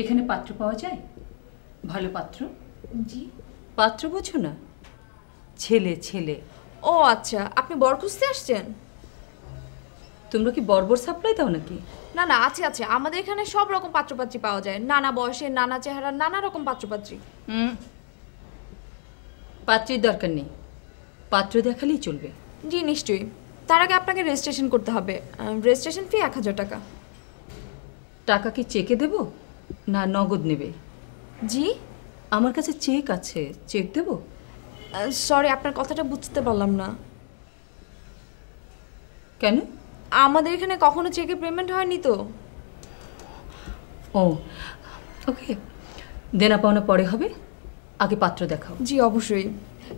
এখানে পাত্র পাওয়া যায়? ভালো পাত্র? জি। পাত্র বোঝো না? ছেলে ছেলে। ও আচ্ছা, আপনি বর খুঁজতে আসছেন? তোমরা কি বর্বর সাপ্লাই দাও নাকি? না না, আছে আছে, আমাদের এখানে সব রকম পাত্রপাত্রী পাওয়া যায়, নানা বয়সের, নানা চেহারার, নানা রকম পাত্রপাত্রী। পাত্রের দরকার নেই, পাত্র দেখালেই চলবে। জি নিশ্চয়ই। তার আগে আপনাকে রেজিস্ট্রেশন করতে হবে। রেজিস্ট্রেশন ফি 1000 টাকা। টাকা কি চেকে দেব না নগদ নেবে? জি, আমার কাছে চেক আছে, চেক দেব? সরি, আপনার কথাটা বুঝতে পারলাম না। কেন? আমাদের এখানে কখনো চেকে পেমেন্ট হয়নি তো। ও ওকে, দেনা পাওনা পরে হবে, আগে পাত্র দেখাও। জি অবশ্যই,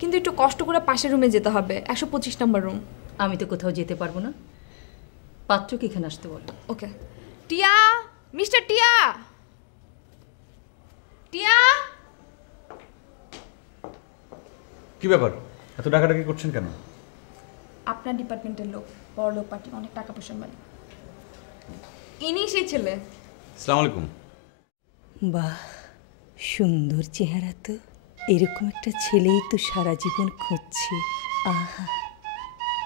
কিন্তু একটু কষ্ট করে পাশের রুমে যেতে হবে, 125 নম্বর রুম। আমি তো কোথাও যেতে পারবো না, পাত্রকে এখানে আসতে বলো। ওকে। টিয়া, মিস্টার টিয়া, টিয়া। কি ব্যাপার, এত ডাকাডাকি করছেন কেন? আপনার ডিপার্টমেন্টের লোক, বড় লোক পার্টি, অনেক টাকা পয়সার মালিক, ইনি সেই ছেলে। আসসালামু আলাইকুম। বাহ, সুন্দর চেহারা তো। এরকম একটা ছেলেই তো সারা জীবন খুঁজছি। আহা,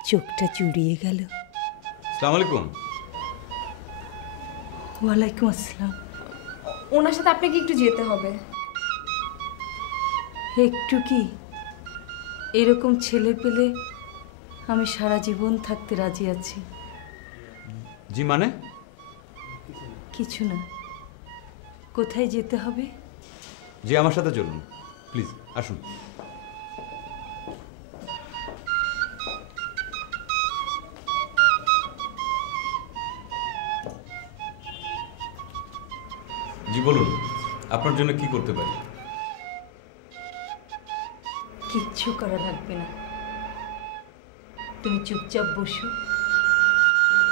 চোখটা জুড়িয়ে গেল। আসসালামু আলাইকুম। ওয়ালাইকুম আসসালাম। ওনার সাথে আপনাকে একটু যেতে হবে। একটু কি? এরকম ছেলে পেলে আমি সারা জীবন থাকতে রাজি আছি। জি মানে? কিছু না। কোথায় যেতে হবে? জি আমার সাথে চলুন, প্লিজ আসুন। জি বলুন, আপনার জন্য কি করতে পারি? কিচ্ছু করা লাগবে না, তুমি চুপচাপ বসো,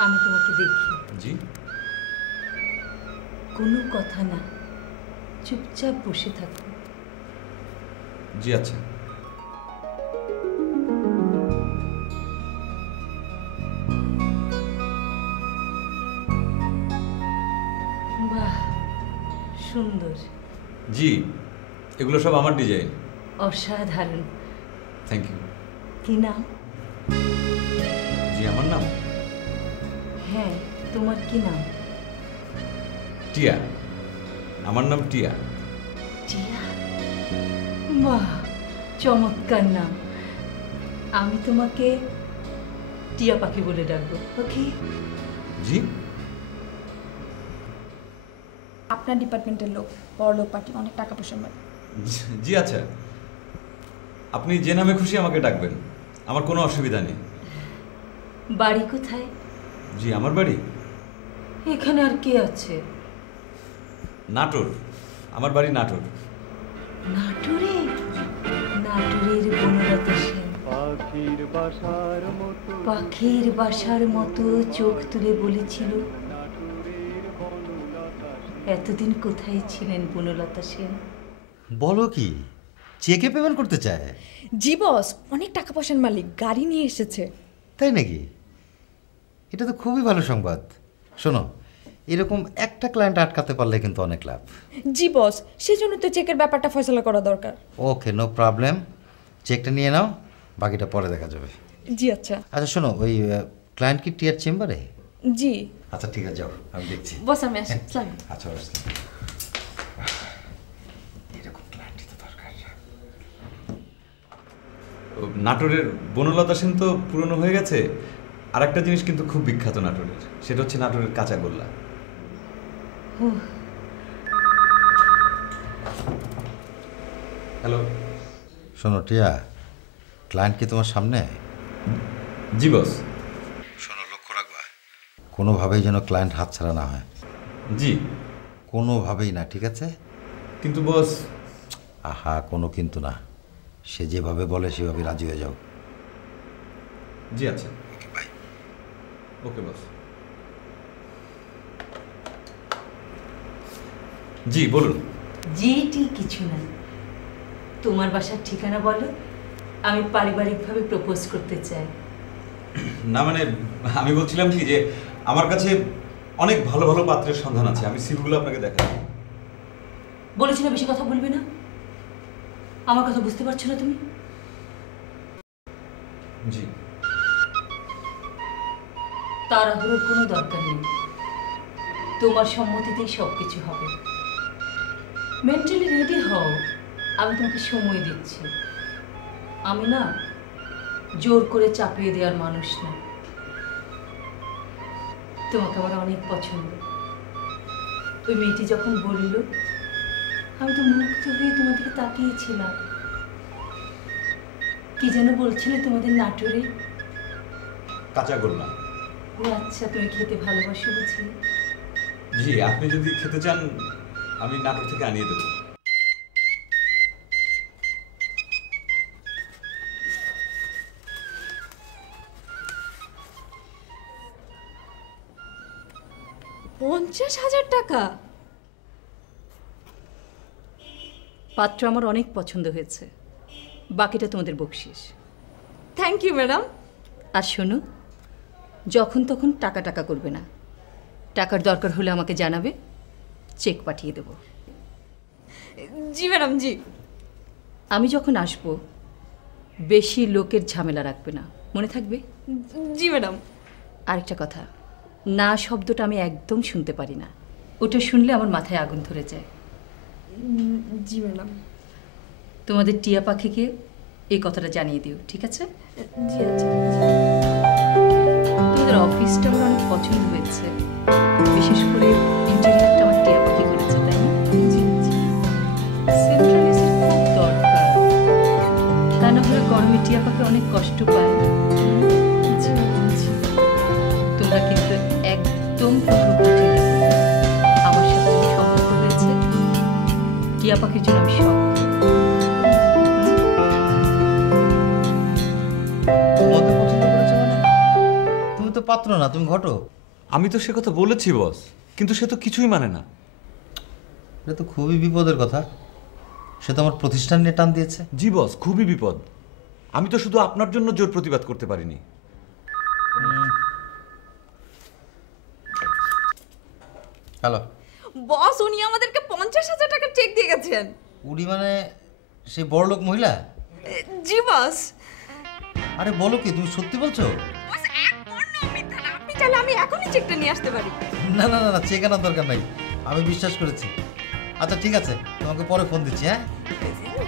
আমি তোমাকে দেখি। জি। কোনো কথা না, চুপচাপ বসে থাকো। জি আচ্ছা। বাহ, সুন্দর। জি, এগুলো সব আমার ডিজাইন। অসাধারণ। Thank you. কি নাম? জি আমার নাম হ্যাঁ, তোমার কি নাম? টিয়া। আমার নাম টিয়া। টিয়া? বাহ, চমৎকার নাম। আমি তোমাকে টিয়া পাখি বলে ডাকবো, ওকে? জি। আপনার ডিপার্টমেন্টের লোক, বড় লোক পার্টি, অনেক টাকা পয়সার মালিক। জি আচ্ছা, আপনি যে নামে খুশি আমাকে ডাকবেন, আমার কোনো অসুবিধা নেই। বাড়ি কোথায়? জি আমার বাড়ি এখানে আর কে আছে? নাটোর। আমার বাড়ি নাটোর। নাটোরে? নাটোরের বনলতা সেন পাখির বাসার মতো চোখ তুলে বলেছিল, এতদিন কোথায় ছিলেন বনলতা সেন? বলো কি, চেকে পেমেন্ট করতে চায়? জি বস, অনেক টাকা পয়সার মালিক, গাড়ি নিয়ে এসেছে। তাই নাকি? এটা তো খুবই ভালো সংবাদ। শোনো, এরকম একটা ক্লায়েন্ট আটকাতে পারলে কিন্তু অনেক লাভ। জি বস, সেজন্য তো চেকের ব্যাপারটা ফয়সালা করা দরকার। ওকে, নো প্রবলেম। চেকটা নিয়ে নাও, বাকিটা পরে দেখা যাবে। জি আচ্ছা। আচ্ছা শোনো, ওই ক্লায়েন্ট কি টিয়ার চেম্বারে? জি আচ্ছা ঠিক আছে, যাও, আমি দেখছি। বস, আমি আসি। আচ্ছা আসলাম। এরকম ক্লায়েন্টই তো দরকার। নাটোরের বনলতা সেন তো পুরনো হয়ে গেছে, আর একটা জিনিস কিন্তু খুব বিখ্যাত নাটোরের, সেটা হচ্ছে নাটোরের কাঁচাগোল্লা। হ্যালো। শোনো টিয়া, ক্লায়েন্ট কি তোমার সামনে? জি বস। শোনো, লক্ষ্য রাখবা, কোনোভাবেই যেন ক্লায়েন্ট হাতছাড়া না হয়। জি। কোনোভাবেই না, ঠিক আছে? কিন্তু বস। আহা, কোনো কিন্তু না, সে যেভাবে বলে সেভাবে রাজি হয়ে যাও। জি আচ্ছা। Okay bye. ওকে বস। জি বলুন। জিটি কিছু না, তোমার বাসার ঠিকানা বলো, আমি পারিবারিকভাবে প্রপোজ করতে চাই। না মানে আমি বলছিলাম কি যে আমার কাছে অনেক ভালো ভালো পাত্রের সন্ধান আছে, আমি সিভিগুলো আপনাকে দেখাবো। বলেছি না বেশি কথা বলবে না। আমার কথা বুঝতে পারছো না তুমি? জি। তাড়াহুড়োর কোনো দরকার নেই, তোমার সম্মতিতেই সব কিছু হবে। মেন্টালি রেডি হও, আমি তোমাকে সময় দিচ্ছি। আমি না জোর করে চাপিয়ে দেওয়ার মানুষ না। তোমাকে আমার অনেক পছন্দ। ওই মেয়েটি যখন বলল, আমি তো মুগ্ধ হয়ে তোমাদেরকে তাকিয়েছিলাম। কি যেন বলছিলে তোমাদের নাটোরে? কাঁচাগোল্লা। ও আচ্ছা, তুমি খেতে ভালোবাসো বুঝি? জি, আপনি যদি খেতে চান আমি নাটোর থেকে আনিয়ে দেবো। টাকা? পাত্র আমার অনেক পছন্দ হয়েছে, বাকিটা তোমাদের বকশিস। Thank you madam. আর শোনো, যখন তখন টাকা টাকা করবে না। টাকার দরকার হলে আমাকে জানাবে, চেক পাঠিয়ে দেব। জি ম্যাডাম, জি। আমি যখন আসব বেশি লোকের ঝামেলা রাখবে না, মনে থাকবে? জি ম্যাডাম। আরেকটা কথা, না শব্দটা আমি একদম শুনতে পারি না। ওটা শুনলে আমার মাথায় আগুন ধরে যায়। জি ম্যাডাম। তোমাদের টিয়া পাখিকে এই কথাটা জানিয়ে দিও, ঠিক আছে? জি আচ্ছা। তোমাদের অফিসটা আমার অনেক পছন্দ হয়েছে, বিশেষ করে ইন্টেরিয়রটা আমার টিয়া পাখি করেছে, তাই না? জি জি। সেন্ট্রাল এসির খুব দরকার, তা না হলে গরমে টিয়া পাখি অনেক কষ্ট পায়। জি ম্যাডাম, জি। তোমরা কিন্তু একদম কোনো চিন্তা করবে না। আমার সাথে যে সম্পর্ক হয়েছে, টিয়া পাখির জন্য আমি সব। তোমাদের পছন্দ করেছে মানে? তুমি তো পাত্র না, তুমি ঘটো। আমি তো সে কথা বলেছি বস, কিন্তু সে তো কিছুই মানে না। এটা তো খুবই বিপদের কথা। সে তো আমার প্রতিষ্ঠান নিয়ে টান দিয়েছে। জি বস, খুবই বিপদ। আমি তো শুধু আপনার জন্য জোর প্রতিবাদ করতে পারিনি। হ্যালো বস, উনি আমাদেরকে 50,000 টাকার চেক দিয়ে গেছেন। উনি মানে সেই বড়লোক মহিলা? জি বস। আরে বলো কি, তুমি সত্যি বলছো? বস, এক পূর্ণ মিথ্যা না। আপনি চাইলে আমি এখনই চেকটা নিয়ে আসতে পারি। না না না না, চেক আনার দরকার নাই, আমি বিশ্বাস করেছি। আচ্ছা ঠিক আছে, তোমাকে পরে ফোন দিচ্ছি। হ্যাঁ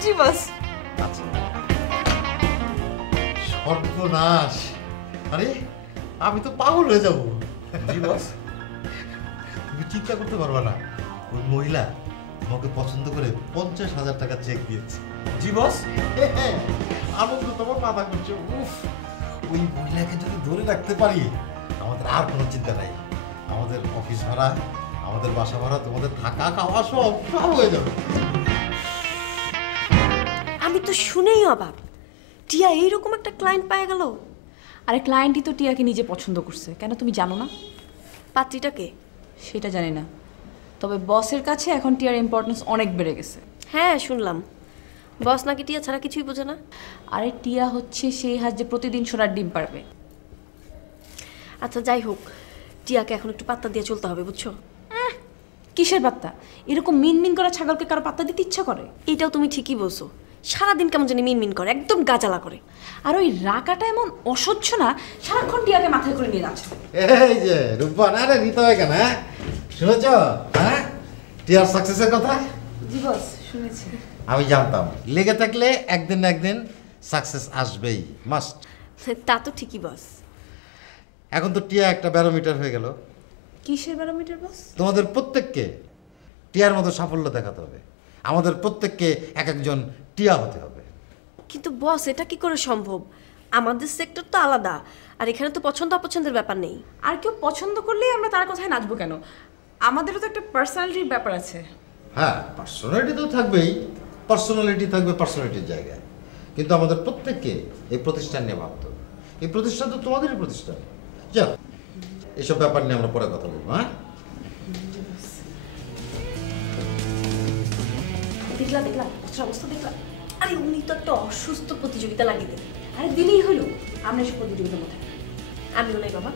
জি বস। আচ্ছা। সর্বনাশ! আরে আমি তো পাগল হয়ে যাব। জি বস। তুমি চিন্তা করতে পারবে না, ওই মহিলা তোমাকে পছন্দ করে 50,000 টাকা চেক দিয়েছে। জি বস। আনন্দ তোমার মাথা করছে। উফ, ওই মহিলাকে যদি ধরে রাখতে পারি আমাদের আর কোনো চিন্তা নাই। আমাদের অফিস ভাড়া, আমাদের বাসা ভাড়া, তোমাদের থাকা খাওয়া সব সব হয়ে যাবে। আমি তো শুনেই অবাক, টিয়া এইরকম একটা ক্লায়েন্ট পেয়ে গেল। আরে ক্লায়েন্টই তো টিয়াকে নিজে পছন্দ করছে, কেন তুমি জানো না? পাত্রীটাকে? সেটা জানি না, তবে বসের কাছে এখন টিয়ার ইম্পর্টেন্স অনেক বেড়ে গেছে। হ্যাঁ শুনলাম, বস নাকি টিয়া ছাড়া কিছুই বোঝে না। আরে টিয়া হচ্ছে সেই হাত যে প্রতিদিন সোনার ডিম পারবে। আচ্ছা যাই হোক, টিয়াকে এখন একটু পাত্তা দিয়ে চলতে হবে, বুঝছো? কিসের পাত্তা? এরকম মিনমিন করা ছাগলকে কারো পাত্তা দিতে ইচ্ছা করে? এটাও তুমি ঠিকই বলছো, সারাদিন কেমন জানি মিনমিন করে, একদম গাজালা করে। আর ওই রাকাটা এমন অসহ্য না, সারাক্ষণ টিয়াকে মাথায় করে নিয়ে যাচ্ছে। এই যে রূপবান, আরে নিতে হয় কেন? হ্যাঁ শুনেছ? হ্যাঁ টিয়ার সাকসেসের কথা? জি বস, শুনেছি। আমি জানতাম লেগে থাকলে একদিন না একদিন সাকসেস আসবেই, মাস্ট। তা তো ঠিকই বস। এখন তো টিয়া একটা ব্যারোমিটার হয়ে গেল। কিসের ব্যারোমিটার বস? তোমাদের প্রত্যেককে টিয়ার মতো সাফল্য দেখাতে হবে। আমাদের প্রত্যেককে এক একজন টিয়া হতে হবে। কিন্তু বস, এটা কি করে সম্ভব? আমাদের সেক্টর তো আলাদা, আর এখানে তো পছন্দ অপছন্দের ব্যাপার নেই। আর কেউ পছন্দ করলেই আমরা তার কথায় নাচবো কেন? আমাদেরও তো একটা পার্সোনালিটির ব্যাপার আছে। হ্যাঁ, পার্সোনালিটি তো থাকবেই, পার্সোনালিটি থাকবে পার্সোনালিটির জায়গায়। কিন্তু আমাদের প্রত্যেককে এই প্রতিষ্ঠান নিয়ে ভাবতে হবে। এই প্রতিষ্ঠান তো তোমাদেরই প্রতিষ্ঠান। যাও, এইসব ব্যাপার নিয়ে আমরা পরে কথা বলবো। হ্যাঁ দেখলা দেখলা অবস্থা দেখলা? আরে উনি তো একটা অসুস্থ প্রতিযোগিতা লাগিয়ে দেন। আরে দিলেই হলো, আমরা এসব প্রতিযোগিতার মধ্যে। আমিও নাই বাবা।